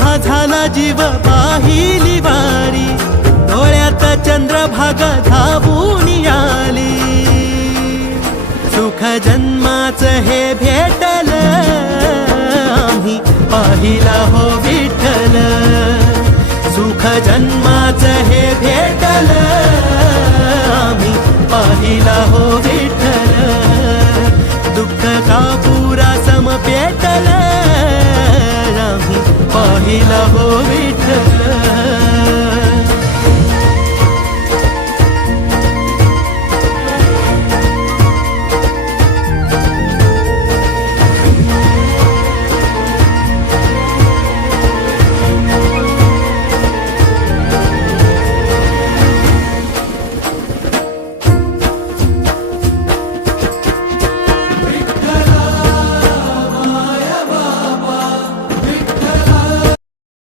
हा झाला जीव पाहिली वारी, डोळ्यात चंद्रभागा धावून आली. सुख जन्माचं हे भेटल, आम्ही पाहिला हो विठ्ठल. सुख जन्माचं हे भेटल, आम्ही पाहिला हो विठ्ठल. दुःख का पुरा सम पेटल, आम्ही पाहिला हो विठ्ठल.